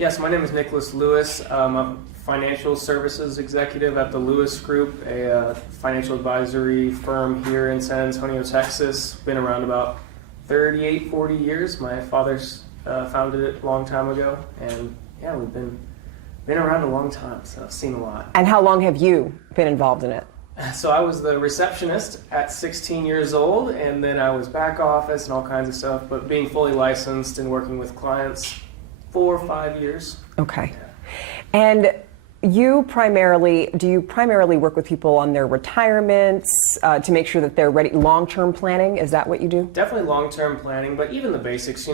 Yes, my name is Nicholas Lewis. I'm a financial services executive at the Lewis Group, a financial advisory firm here in San Antonio, Texas. Been around about 38, 40 years. My father's founded it a long time ago, and yeah, we've been around a long time, so I've seen a lot. And how long have you been involved in it? So I was the receptionist at 16 years old, and then I was back office and all kinds of stuff, but being fully licensed and working with clients 4 or 5 years. Okay. Yeah. And do you primarily work with people on their retirements to make sure that they're ready, long-term planning? Is that what you do? Definitely long-term planning, but even the basics,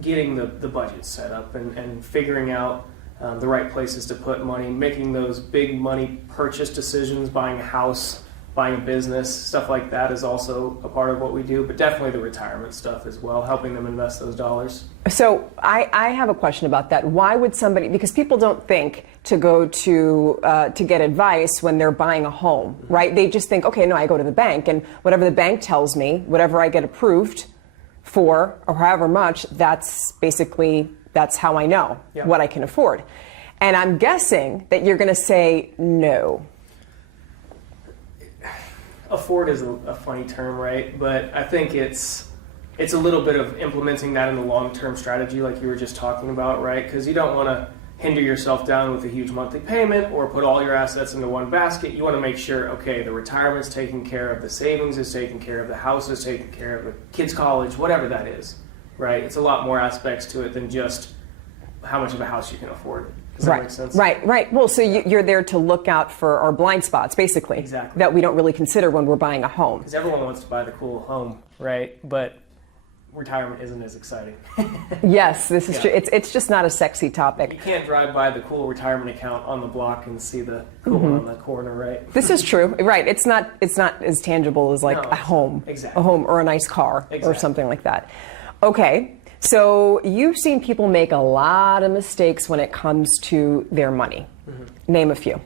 getting the budget set up and figuring out the right places to put money, making those big money purchase decisions, buying a house, buying a business, stuff like that is also a part of what we do, but definitely the retirement stuff as well, helping them invest those dollars. So I have a question about that. Why would somebody, because people don't think to go to get advice when they're buying a home, right? They just think, okay, no, I go to the bank, and whatever the bank tells me, whatever I get approved for, or however much, that's how I know what I can afford. And I'm guessing that you're going to say no. Afford is a funny term, right? But I think it's a little bit of implementing that in the long-term strategy like you were just talking about, right? Because you don't want to hinder yourself down with a huge monthly payment or put all your assets into one basket. You want to make sure, okay, the retirement's taken care of, the savings is taken care of, the house is taken care of, the kids' college, whatever that is, right? It's a lot more aspects to it than just how much of a house you can afford. Does that make sense? Right. Well, so you're there to look out for our blind spots, basically. Exactly. That we don't really consider when we're buying a home. Because everyone wants to buy the cool home, right? But retirement isn't as exciting. Yes, this is true. It's just not a sexy topic. You can't drive by the cool retirement account on the block and see the cool one on the corner, right? This is true. Right. It's not as tangible as a home. Exactly. A home or a nice car or something like that. Okay. So you've seen people make a lot of mistakes when it comes to their money. Mm-hmm. Name a few.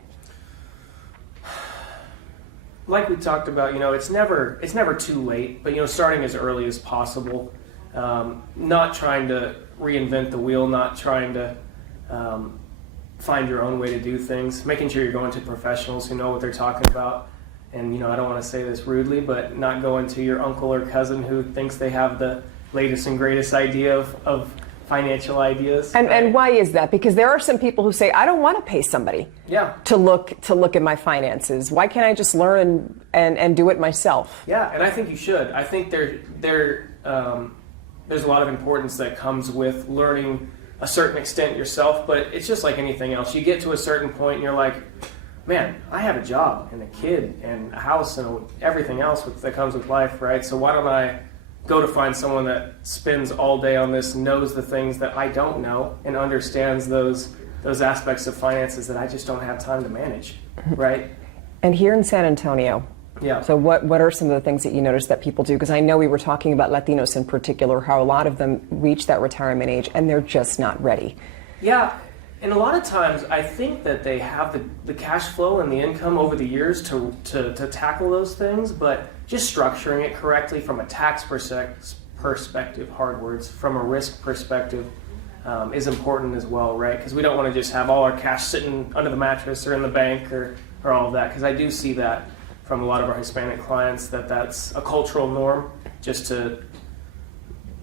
Like we talked about, it's never too late, but starting as early as possible. Not trying to reinvent the wheel, not trying to find your own way to do things. Making sure you're going to professionals who know what they're talking about. And I don't want to say this rudely, but not going to your uncle or cousin who thinks they have the latest and greatest idea of financial ideas. And why is that? Because there are some people who say, I don't want to pay somebody to look at my finances. Why can't I just learn and do it myself? Yeah, and I think you should. I think there's a lot of importance that comes with learning a certain extent yourself, but it's just like anything else. You get to a certain point and you're like, man, I have a job and a kid and a house and everything else that comes with life, right? So why don't I go to find someone that spends all day on this, knows the things that I don't know, and understands those aspects of finances that I just don't have time to manage, right? And here in San Antonio, so what are some of the things that you notice that people do? Because I know we were talking about Latinos in particular, how a lot of them reach that retirement age and they're just not ready. Yeah, and a lot of times I think that they have the cash flow and the income over the years to tackle those things, but just structuring it correctly from a tax perspective, hard words, from a risk perspective is important as well, right? Because we don't want to just have all our cash sitting under the mattress or in the bank or all of that, because I do see that from a lot of our Hispanic clients that's a cultural norm, just to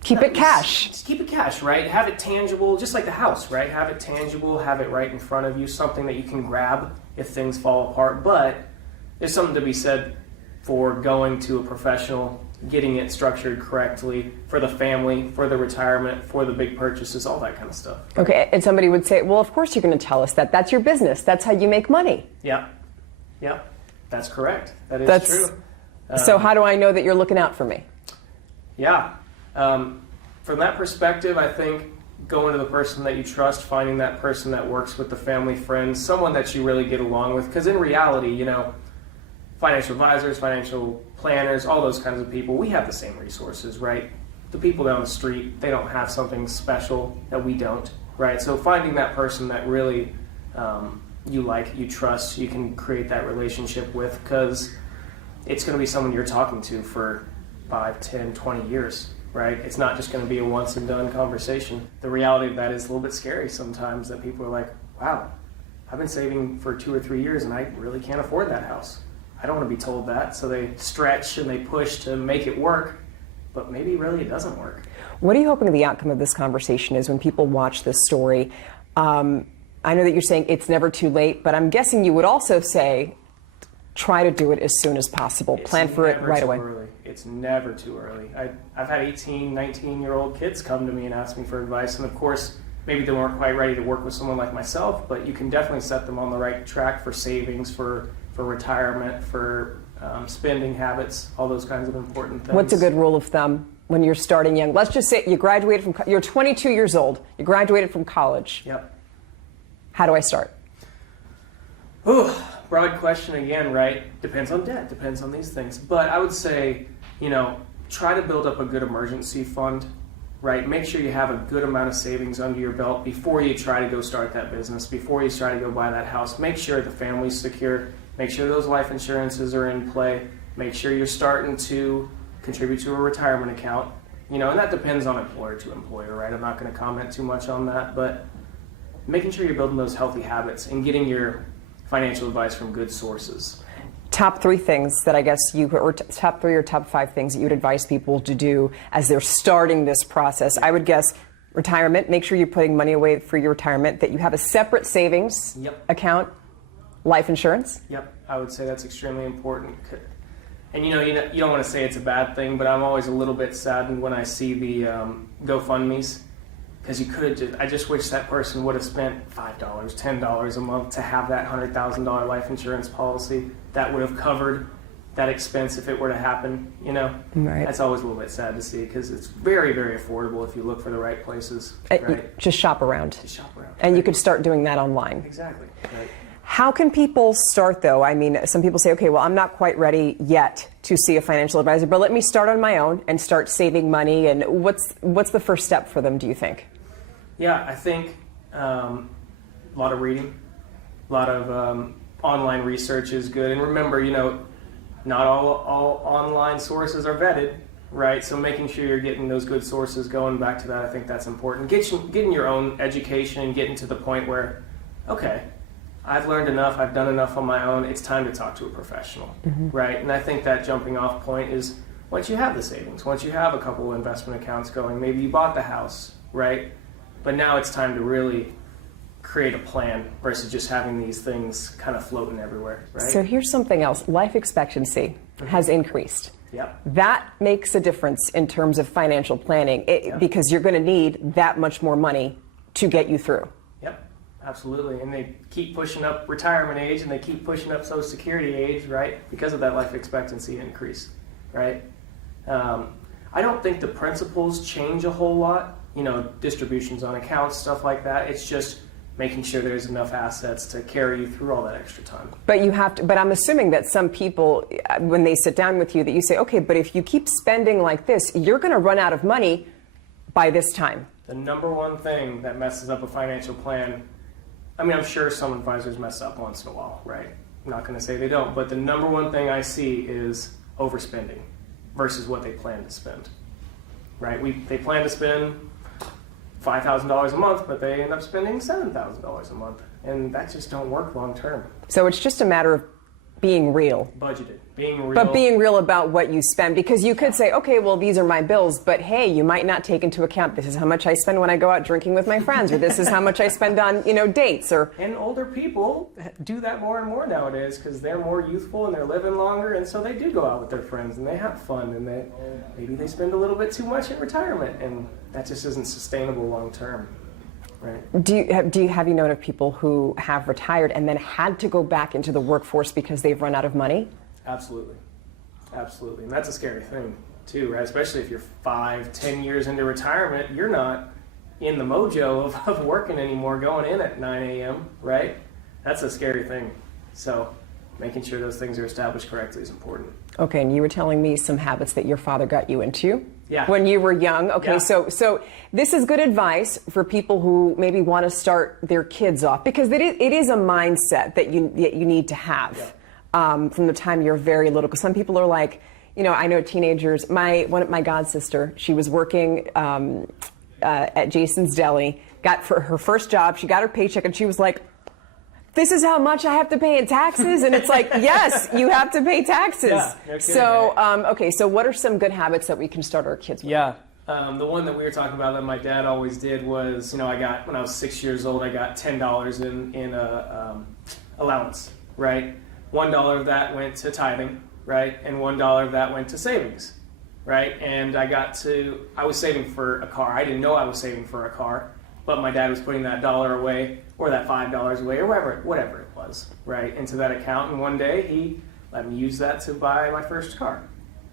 keep it cash. Just keep it cash, right? Have it tangible, just like the house, right? Have it tangible, have it right in front of you, something that you can grab if things fall apart. But there's something to be said for going to a professional, getting it structured correctly for the family, for the retirement, for the big purchases, all that kind of stuff. Okay, and somebody would say, well, of course you're going to tell us that. That's your business. That's how you make money. Yeah, that's correct. That is true. So how do I know that you're looking out for me? Yeah. From that perspective, I think going to the person that you trust, finding that person that works with the family, friends, someone that you really get along with. Because in reality, financial advisors, financial planners, all those kinds of people, we have the same resources, right? The people down the street, they don't have something special that we don't, right? So finding that person that really you like, you trust, you can create that relationship with, because it's going to be someone you're talking to for 5, 10, 20 years, right? It's not just going to be a once and done conversation. The reality of that is a little bit scary sometimes, that people are like, wow, I've been saving for 2 or 3 years and I really can't afford that house. I don't want to be told that. So they stretch and they push to make it work, but maybe really it doesn't work. What are you hoping the outcome of this conversation is when people watch this story? I know that you're saying it's never too late, but I'm guessing you would also say try to do it as soon as possible. Plan for it right away. Early. It's never too early. I've had 18, 19-year-old kids come to me and ask me for advice, and of course, maybe they weren't quite ready to work with someone like myself, but you can definitely set them on the right track for savings, for retirement, for spending habits, all those kinds of important things. What's a good rule of thumb when you're starting young? Let's just say you graduated from, you're 22 years old, you graduated from college. Yep. How do I start? Ooh, broad question again, right? Depends on debt, depends on these things. But I would say, try to build up a good emergency fund, right? Make sure you have a good amount of savings under your belt before you try to go start that business, before you try to go buy that house. Make sure the family's secure. Make sure those life insurances are in play. Make sure you're starting to contribute to a retirement account. And that depends on employer to employer, right? I'm not going to comment too much on that, but making sure you're building those healthy habits and getting your financial advice from good sources. Top 3 things that I guess or top 3 or top 5 things that you would advise people to do as they're starting this process. I would guess retirement, make sure you're putting money away for your retirement, that you have a separate savings account, life insurance. Yep, I would say that's extremely important. And you don't want to say it's a bad thing, but I'm always a little bit saddened when I see the GoFundMes. Because I just wish that person would have spent $5, $10 a month to have that $100,000 life insurance policy that would have covered that expense if it were to happen. Right. That's always a little bit sad to see, because it's very, very affordable if you look for the right places. Right? Just shop around. Just shop around. And you could start doing that online. Exactly. Right. How can people start, though? I mean, some people say, okay, well, I'm not quite ready yet to see a financial advisor, but let me start on my own and start saving money. And what's the first step for them, do you think? Yeah, I think a lot of reading, a lot of online research is good. And remember, not all online sources are vetted, right? So making sure you're getting those good sources, going back to that, I think that's important. Getting your own education and getting to the point where, okay, I've learned enough, I've done enough on my own, it's time to talk to a professional, right? And I think that jumping off point is once you have the savings, once you have a couple of investment accounts going, maybe you bought the house, right? But now it's time to really create a plan versus just having these things kind of floating everywhere, right? So here's something else. Life expectancy has increased. Yep. That makes a difference in terms of financial planning because you're going to need that much more money to get you through. Yep, absolutely. And they keep pushing up retirement age and they keep pushing up Social Security age, right? Because of that life expectancy increase, right? I don't think the principles change a whole lot. Distributions on accounts, stuff like that. It's just making sure there's enough assets to carry you through all that extra time. But you have to, but I'm assuming that some people, when they sit down with you, that you say, okay, but if you keep spending like this, you're going to run out of money by this time. The number one thing that messes up a financial plan, I'm sure some advisors mess up once in a while, right? I'm not going to say they don't, but the number one thing I see is overspending versus what they plan to spend, right? They plan to spend $5,000 a month, but they end up spending $7,000 a month, and that just don't work long term. So it's just a matter of being real. Budgeted, being real. But being real about what you spend, because you could say, okay, well, these are my bills, but hey, you might not take into account this is how much I spend when I go out drinking with my friends, or this is how much I spend on, dates, or. And older people do that more and more nowadays because they're more youthful and they're living longer, and so they do go out with their friends and they have fun, and maybe they spend a little bit too much in retirement, and that just isn't sustainable long term. Right. Have you known of people who have retired and then had to go back into the workforce because they've run out of money? Absolutely. And that's a scary thing too, right? Especially if you're 5-10 years into retirement, you're not in the mojo of working anymore, going in at 9 a.m., right? That's a scary thing. So making sure those things are established correctly is important. Okay, and you were telling me some habits that your father got you into. Yeah. When you were young. Okay, yeah. So this is good advice for people who maybe want to start their kids off, because it is a mindset that you need to have from the time you're very little. Because some people are like, I know teenagers. My god sister, she was working at Jason's Deli. Got for her first job, she got her paycheck, and she was like, "This is how much I have to pay in taxes." And it's like, yes, you have to pay taxes. Yeah, no kidding, so, right? okay, so what are some good habits that we can start our kids with? Yeah. The one that we were talking about that my dad always did was, when I was 6 years old, I got $10 in allowance, right? $1 of that went to tithing, right? And $1 of that went to savings, right? And I was saving for a car. I didn't know I was saving for a car, but my dad was putting that dollar away or that $5 away or whatever it was, right, into that account. And one day he let me use that to buy my first car,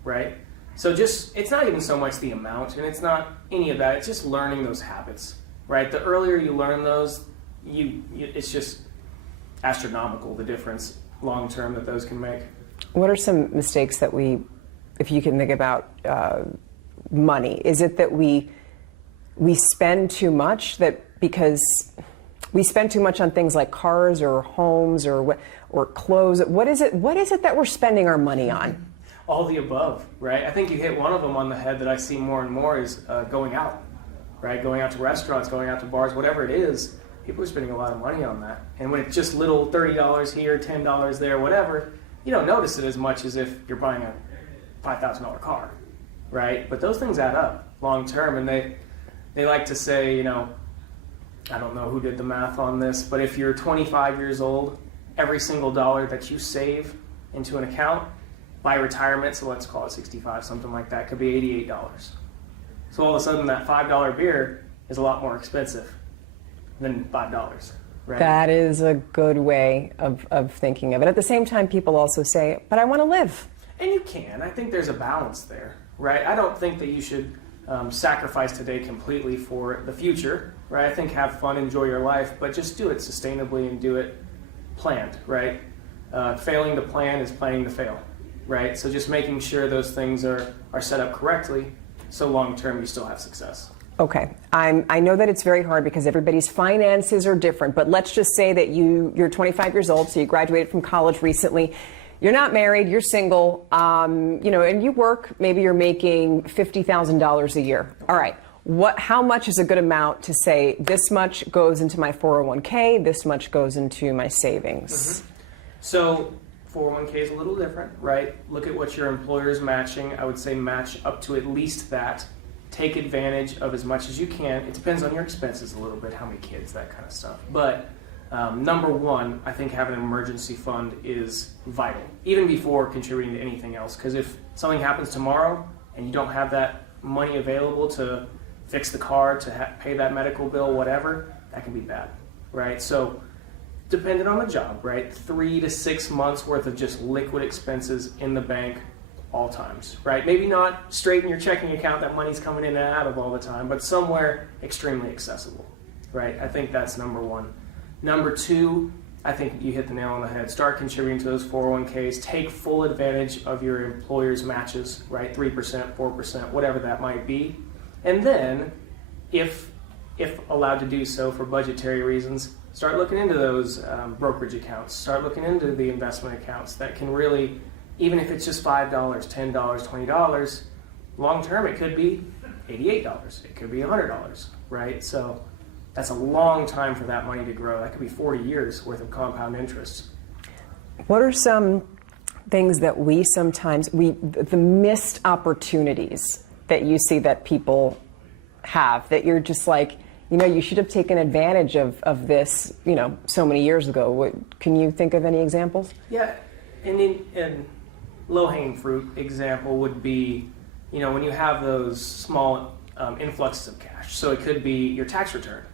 right? So it's not even so much the amount, and it's not any of that. It's just learning those habits, right? The earlier you learn those, it's just astronomical, the difference long term that those can make. What are some mistakes that if you can think about money, is it that we spend too much, because we spend too much on things like cars or homes or clothes? What is it that we're spending our money on? All the above, right? I think you hit one of them on the head that I see more and more is going out, right? Going out to restaurants, going out to bars, whatever it is. People are spending a lot of money on that. And when it's just little $30 here, $10 there, whatever, you don't notice it as much as if you're buying a $5,000 car, right? But those things add up long term, and they like to say, I don't know who did the math on this, but if you're 25 years old, every single dollar that you save into an account by retirement, so let's call it 65, something like that, could be $88. So all of a sudden that $5 beer is a lot more expensive than $5, right? That is a good way of thinking of it. At the same time, people also say, but I want to live. And you can. I think there's a balance there, right? I don't think that you should sacrifice today completely for the future, right? I think have fun, enjoy your life, but just do it sustainably and do it planned, right? Failing to plan is planning to fail, right? So just making sure those things are set up correctly so long term you still have success. Okay, I know that it's very hard because everybody's finances are different, but let's just say that you're 25 years old, so you graduated from college recently. You're not married, you're single, and you work, maybe you're making $50,000 a year. All right, how much is a good amount to say this much goes into my 401k, this much goes into my savings? Mm-hmm. So 401k is a little different, right? Look at what your employer is matching. I would say match up to at least that. Take advantage of as much as you can. It depends on your expenses a little bit, how many kids, that kind of stuff. But number one, I think having an emergency fund is vital, even before contributing to anything else. Because if something happens tomorrow and you don't have that money available to fix the car, to pay that medical bill, whatever, that can be bad, right? So depending on the job, right? 3 to 6 months worth of just liquid expenses in the bank all times, right? Maybe not straight in your checking account that money's coming in and out of all the time, but somewhere extremely accessible, right? I think that's number one. Number two, I think you hit the nail on the head. Start contributing to those 401ks. Take full advantage of your employer's matches, right? 3%, 4%, whatever that might be. And then, if allowed to do so for budgetary reasons, start looking into those brokerage accounts. Start looking into the investment accounts that can really, even if it's just $5, $10, $20, long term it could be $88, it could be $100, right? So that's a long time for that money to grow. That could be 40 years worth of compound interest. What are some things that the missed opportunities that you see that people have, that you're just like, you should have taken advantage of this, so many years ago? Can you think of any examples? Yeah, and low-hanging fruit example would be, when you have those small influxes of cash. So it could be your tax return,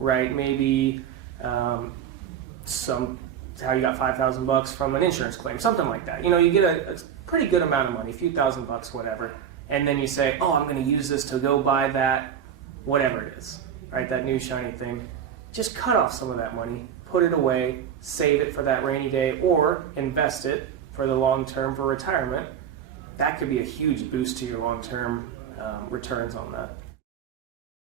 right? Maybe how you got $5,000 from an insurance claim, something like that. You get a pretty good amount of money, a few $1,000s, whatever, and then you say, oh, I'm going to use this to go buy that, whatever it is, right? That new shiny thing. Just cut off some of that money, put it away, save it for that rainy day, or invest it for the long term for retirement. That could be a huge boost to your long term returns on that.